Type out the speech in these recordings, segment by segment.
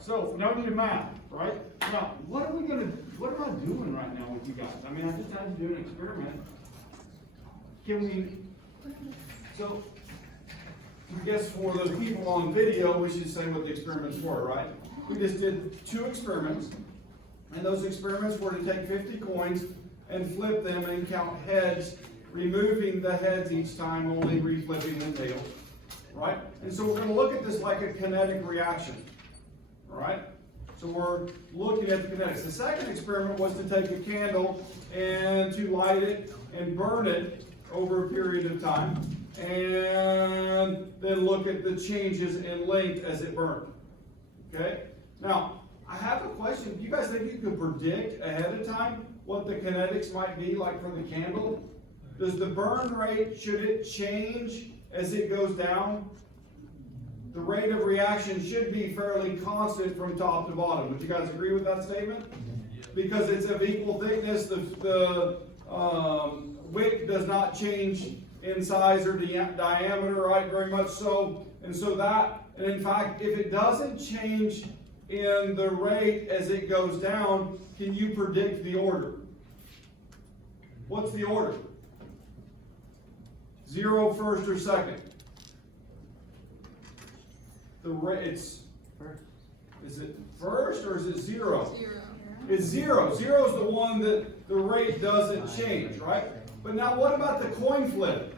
so now we need a map, right? Now, what am I doing right now with you guys? I mean, I just had to do an experiment. So, I guess for those people on video, we should say what the experiments were, right? We just did 2 experiments, and those experiments were to take 50 coins and flip them and count heads, removing the heads each time, only reflipping the tails, right? And so we're going to look at this like a kinetic reaction, all right? So we're looking at the kinetics. The second experiment was to take a candle and to light it and burn it over a period of time, and then look at the changes in length as it burned. Okay? Now, I have a question. Do you guys think you could predict ahead of time what the kinetics might be like for the candle? Does the burn rate, should it change as it goes down? The rate of reaction should be fairly constant from top to bottom. Would you guys agree with that statement? Because it's of equal thickness, the wick does not change in size or diameter, right, very much so. And in fact, if it doesn't change in the rate as it goes down, can you predict the order? What's the order? 0, first, or second? The rate, is it first or is it 0? 0. It's 0. 0 is the one that the rate doesn't change, right? But now what about the coin flip?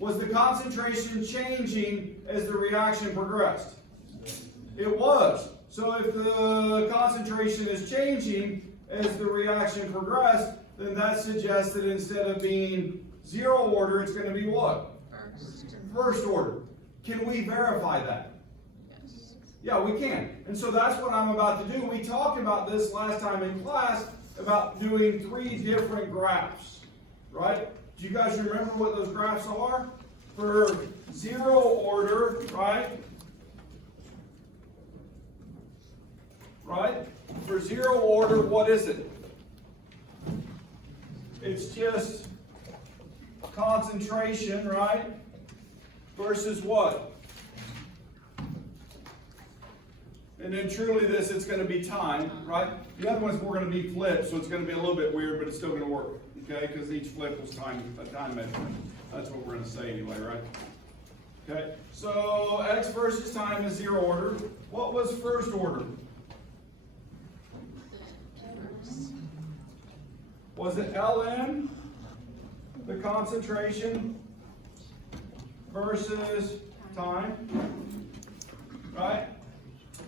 Was the concentration changing as the reaction progressed? It was. So if the concentration is changing as the reaction progressed, then that suggests that instead of being 0 order, it's going to be what? First order. Can we verify that? Yes. Yeah, we can. And so that's what I'm about to do. We talked about this last time in class, about doing 3 different graphs, right? Do you guys remember what those graphs are? For 0 order, right? Right? For 0 order, what is it? It's just concentration, right? Versus what? And then truly this, it's going to be time, right? The other ones were going to be flipped, so it's going to be a little bit weird, but it's still going to work, okay? Because each flip was a time measurement. That's what we're going to say anyway, right? Okay, so x versus time is 0 order. What was first order? Was it ln, the concentration, versus time, right?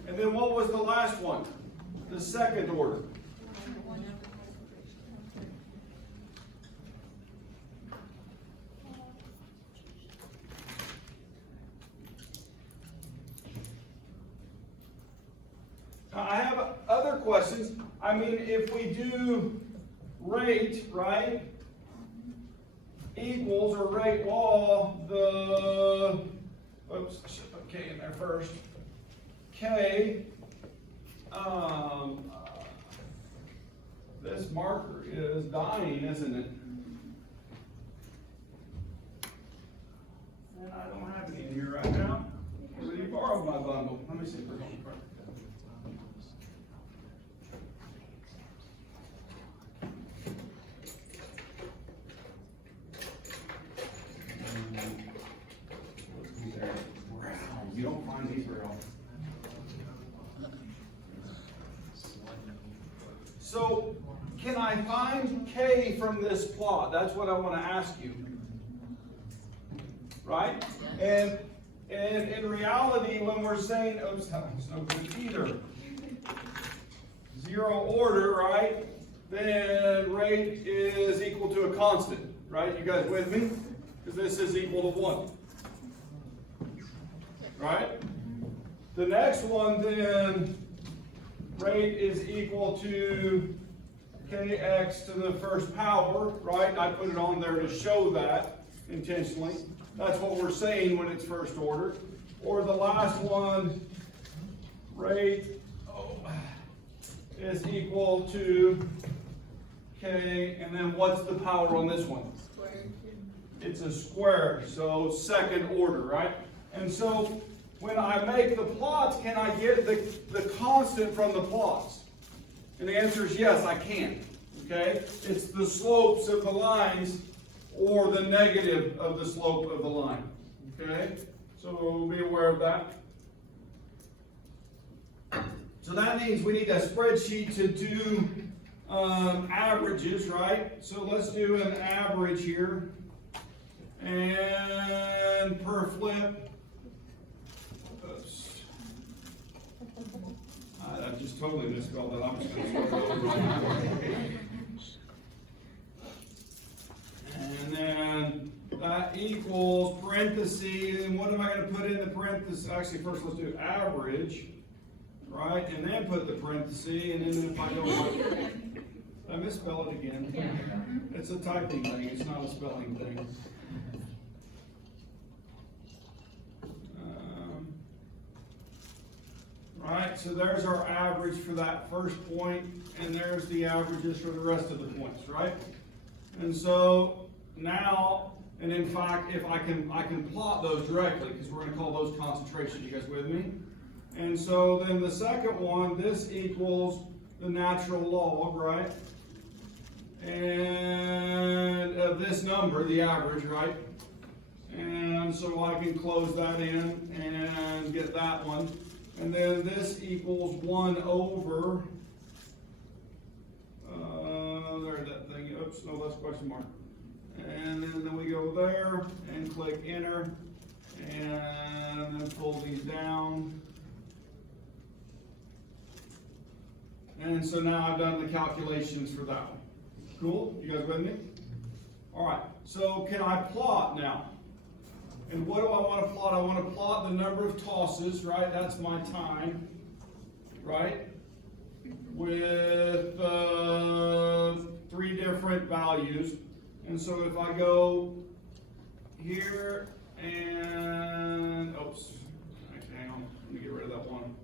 And then what was the last one? The second order. Now I have other questions. I mean, if we do rate, right, equals or rate law, oops, I should put K in there first. K, this marker is dying, isn't it? And I don't have it in here right now. Somebody borrowed my bundle. Let me see for a moment. You don't find these very often. So, can I find K from this plot? That's what I want to ask you. Right? And in reality, when we're saying, oops, that one's no good either. 0 order, right? Then rate is equal to a constant. Right? You guys with me? Because this is equal to 1. Right? The next one then, rate is equal to kx to the first power, right? I put it on there to show that intentionally. That's what we're saying when it's first order. Or the last one, rate is equal to k, and then what's the power on this one? Squared. It's a square, so second order, right? And so when I make the plots, can I get the constant from the plots? And the answer is yes, I can. Okay? It's the slopes of the lines or the negative of the slope of the line. Okay? So be aware of that. So that means we need a spreadsheet to do averages, right? So let's do an average here. And per flip. Oops. I just totally misspelled that. I'm just going to start over right now. And then that equals parentheses. And what am I going to put in the parentheses? Actually, first let's do average. Right? And then put the parentheses. And then if I go like, I misspell it again. It's a typing thing. It's not a spelling thing. Right, so there's our average for that first point, and there's the averages for the rest of the points, right? And so now, and in fact, if I can plot those directly, because we're going to call those concentration. You guys with me? And so then the second one, this equals the natural log, right? And of this number, the average, right? And so I can close that in and get that one. And then this equals 1 over, there's that thing, oops, no, that's question mark. And then we go there and click enter, and then pull these down. And so now I've done the calculations for that one. Cool, you guys with me? All right, so can I plot now? And what do I want to plot? I want to plot the number of tosses, right? That's my time, right? With 3 different values. And so if I go here and, oops, actually, hang on, let me get rid of that one.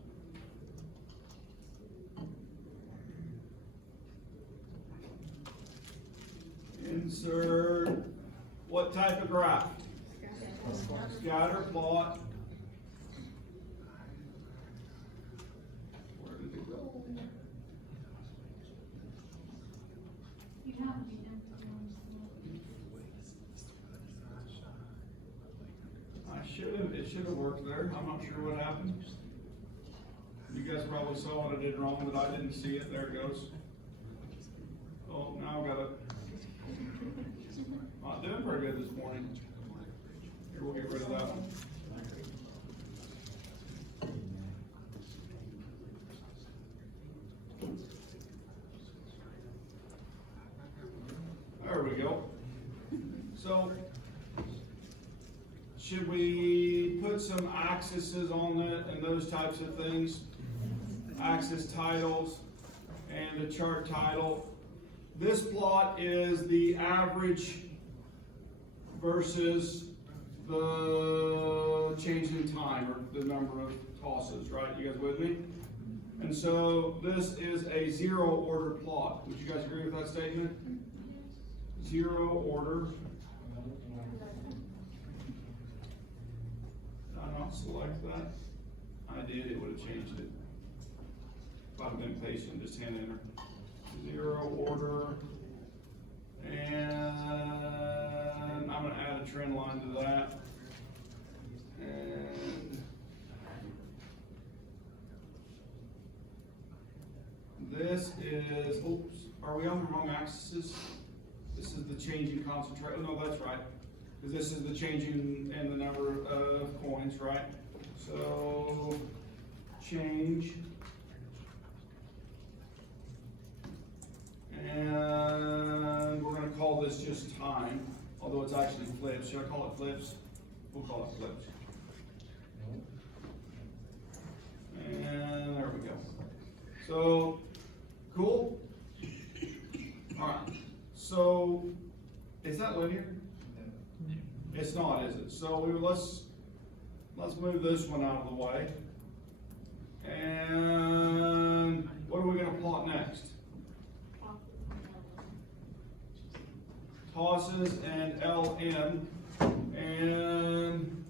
Insert, what type of graph? Scatter plot. Where did it go? It should have worked there. I'm not sure what happened. You guys probably saw what I did wrong, but I didn't see it. There it goes. Oh, now I've got it. Not doing very good this morning. Here, we'll get rid of that one. There we go. So, should we put some axes on it and those types of things? Axis titles and a chart title. This plot is the average versus the change in time, or the number of tosses, right? You guys with me? And so this is a 0 order plot. Would you guys agree with that statement? 0 order. Did I not select that? I did, it would have changed it. If I'd been patient, just hit enter. 0 order. And I'm going to add a trend line to that. And this is, oops, are we on the wrong axis? This is the change in concentration. No, that's right. Because this is the change in the number of coins, right? So, change. And we're going to call this just time, although it's actually flips. Should I call it flips? We'll call it flips. And there we go. So, cool? All right. So, is that linear? It's not, is it? So let's move this one out of the way. And what are we going to plot next? Tosses and LN, and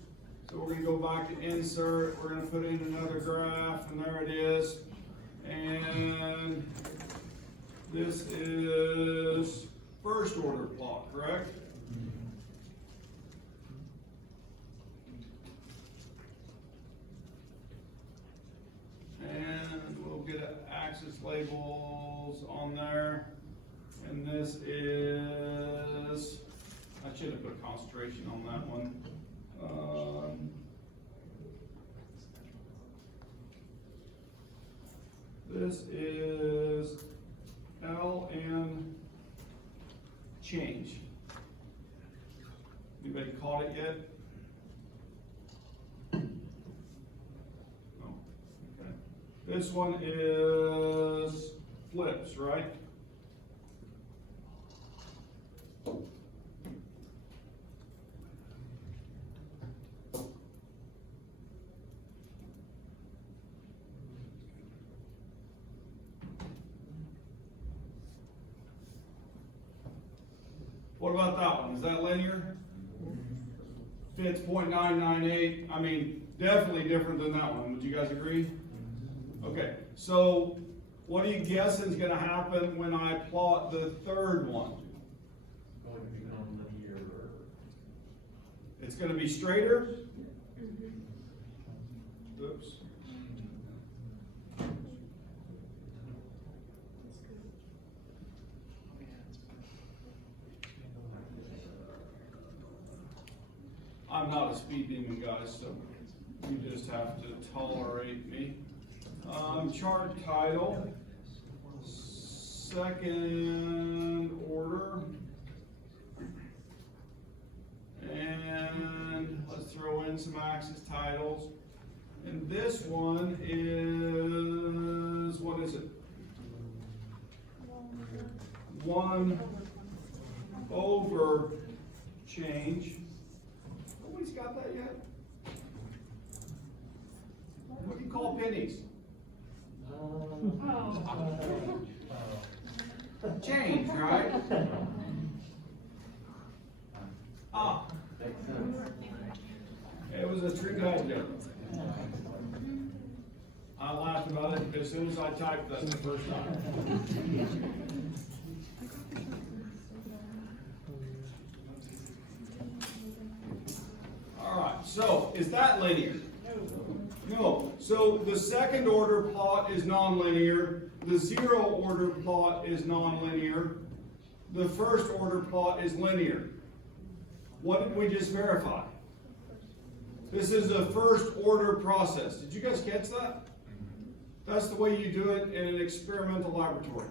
so So we're gonna go back to insert, we're gonna put in another graph, and there it is. And this is first order plot, correct? And we'll get axis labels on there. And this is, I should have put concentration on that one. This is LN change. Anybody caught it yet? No. Okay. This one is flips, right? What about that one? Is that linear? Fits 0.998. I mean, definitely different than that one. Would you guys agree? Okay, so what are you guessing is going to happen when I plot the third one? It's going to be straighter? Oops. I'm not a speed demon, guys, so you just have to tolerate me. Chart title, second order, and let's throw in some axis titles. And this one is, what is it? 1 over change. Nobody's got that yet? What do you call pennies? Change, right? Ah. It was a trick idea. I laughed about it because as soon as I typed that the first time. Alright, so is that linear? No. So the second order plot is nonlinear. The zero order plot is nonlinear. The first order plot is linear. What did we just verify? This is a first order process. Did you guys catch that? That's the way you do it in an experimental laboratory.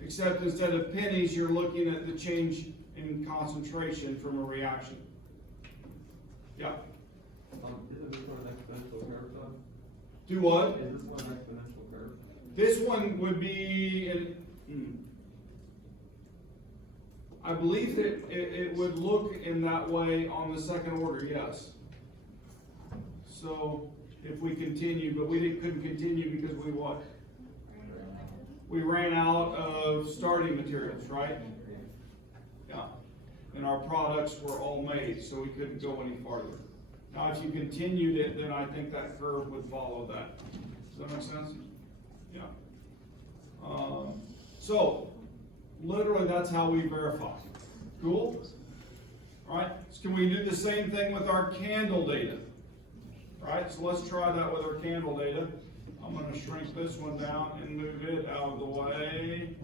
Except instead of pennies, you're looking at the change in concentration from a reaction. Yeah. Isn't this one an exponential curve though? Do what? Is this one an exponential curve? This one would be I believe that it would look in that way on the second order, yes. So if we continue, but we couldn't continue because we what? We ran out of starting materials, right? Yeah. And our products were all made, so we couldn't go any farther. Now, if you continued it, then I think that curve would follow that. Does that make sense? Yeah. So, literally, that's how we verify. Cool? All right. So can we do the same thing with our candle data? All right. So let's try that with our candle data. I'm going to shrink this one down and move it out of the way.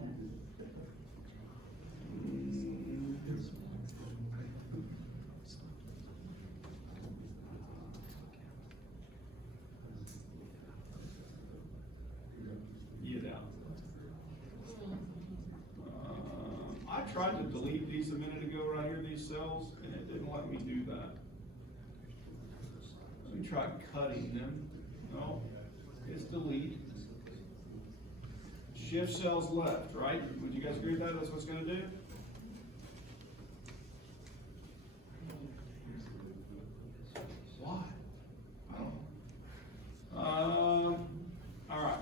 I tried to delete these a minute ago right here, these cells, and it didn't let me do that. Let me try cutting them. No, it's delete. Shift cells left, right? Would you guys agree with that? That's what it's going to do? Why? I don't know. All right.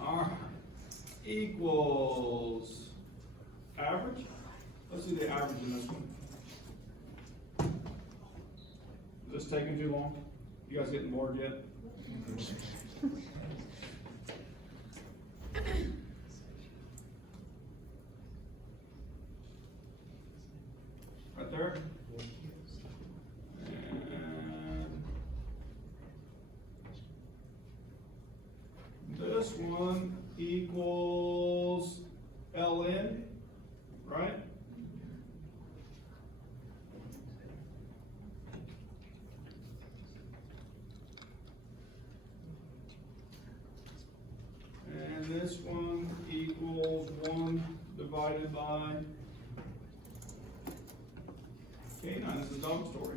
All right. equals average. Let's do the average in this one. Is this taking too long? You guys getting bored yet? Right there. And this one equals ln, right? And this one equals 1 divided by K9. This is a dog story.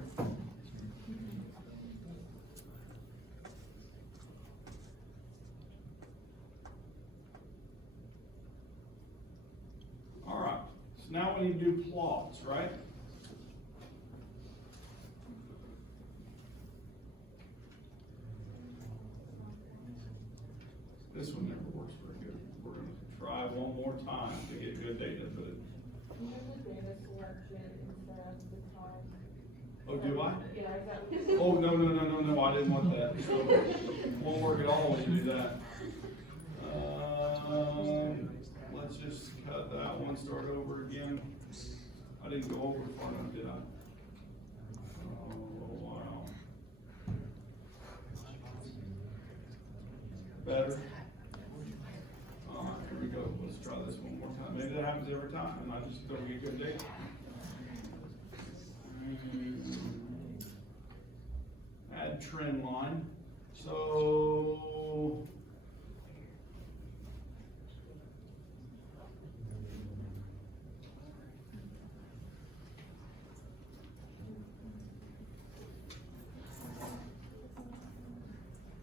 All right. So now we need to do plots, right? This one never works very good. We're going to try one more time to get good data, but oh, do I? Yeah, Oh, no, I didn't want that. So, won't work at all when you do that. Let's just cut that one, start over again. I didn't go over far enough, did I? Oh, wow. Better? Alright, here we go. Let's try this one more time. Maybe that happens every time, and I just don't get good data. Add trend line. So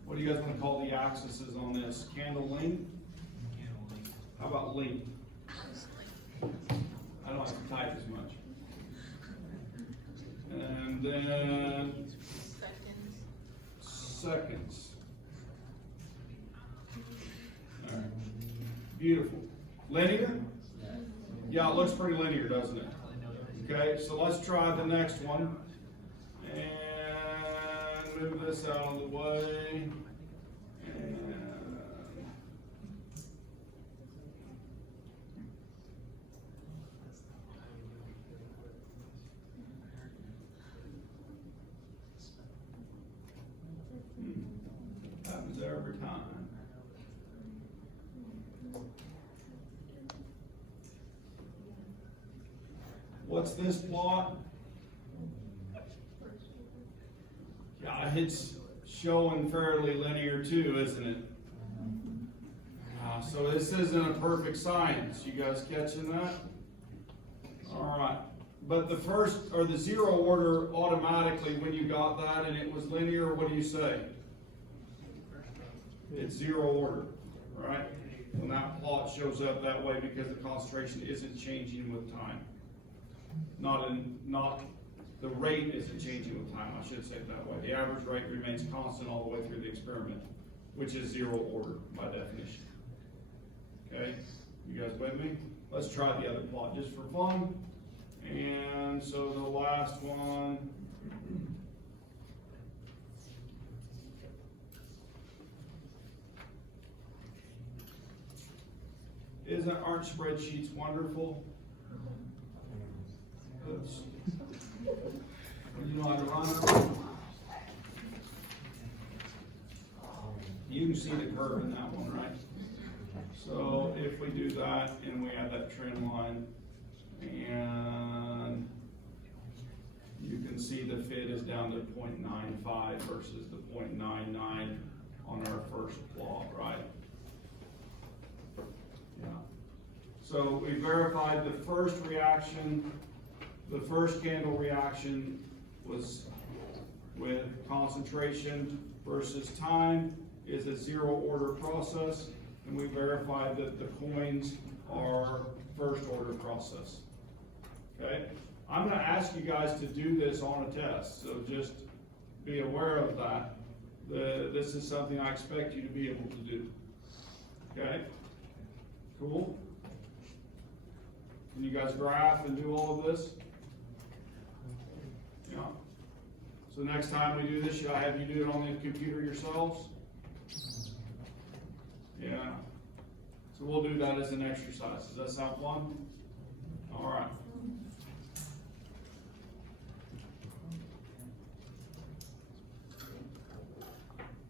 what do you guys want to call the axes on this? Candle length? How about length? I don't have to type as much. And then seconds. All right. Beautiful. Linear? Yeah, it looks pretty linear, doesn't it? Okay, so let's try the next one. And move this out of the way. And happens every time. What's this plot? Yeah, it's showing fairly linear too, isn't it? So this isn't a perfect science. You guys catching that? All right. But the first, or the zero order automatically, when you got that and it was linear, what do you say? It's zero order, right? And that plot shows up that way because the concentration isn't changing with time. Not the rate isn't changing with time, I should say it that way. The average rate remains constant all the way through the experiment, which is zero order by definition. Okay, you guys with me? Let's try the other plot just for fun. And so the last one, aren't spreadsheets wonderful? Oops. You know how to run it? You can see the curve in that one, right? So if we do that and we add that trend line, and you can see the fit is down to 0.95 versus the 0.99 on our first plot, right? Yeah. So we verified the first reaction, the first candle reaction was with concentration versus time is a zero order process, and we verified that the coins are first order process. Okay? I'm gonna ask you guys to do this on a test, so just be aware of that. This is something I expect you to be able to do. Okay? Cool? Can you guys graph and do all of this? Yeah. So next time we do this, should I have you do it on the computer yourselves? Yeah. So we'll do that as an exercise. Does that sound fun? All right.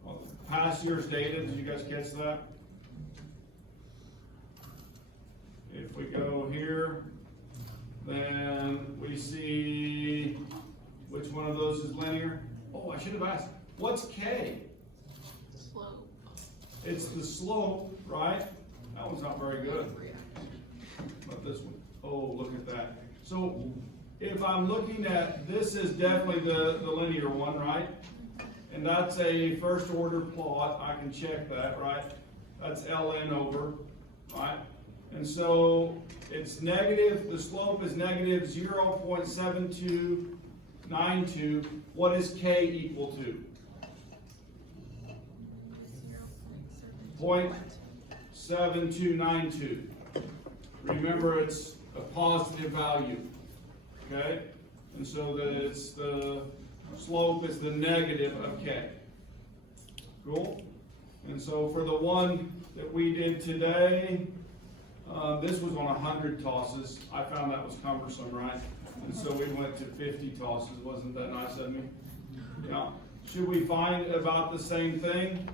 Well, past year's data, did you guys catch that? If we go here, then we see, which one of those is linear? Oh, I should have asked, what's K? Slope. It's the slope, right? That one's not very good. But this one, oh, look at that. So if I'm looking at, this is definitely the linear one, right? And that's a first order plot, I can check that, right? That's ln over, right? And so it's negative, the slope is negative 0.7292. What is K equal to? 0.7292. Remember, it's a positive value, okay? And so that it's the slope is the negative of K. Cool? And so for the one that we did today, this was on 100 tosses. I found that was cumbersome, right? And so we went to 50 tosses. Wasn't that nice of me? Yeah. Should we find about the same thing?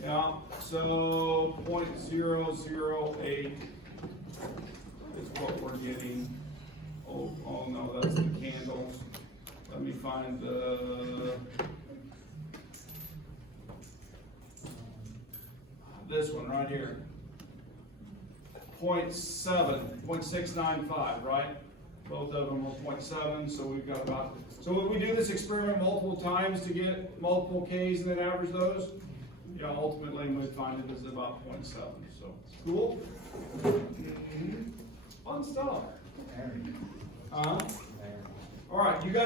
Yeah. So 0.008 is what we're getting. Oh no, that's the candles. Let me find this one right here. 0.695, right? Both of them are 0.7, so we've got about, so when we do this experiment multiple times to get multiple Ks and then average those, yeah, ultimately we find it is about 0.7, so, cool? Fun stuff. All right, you guys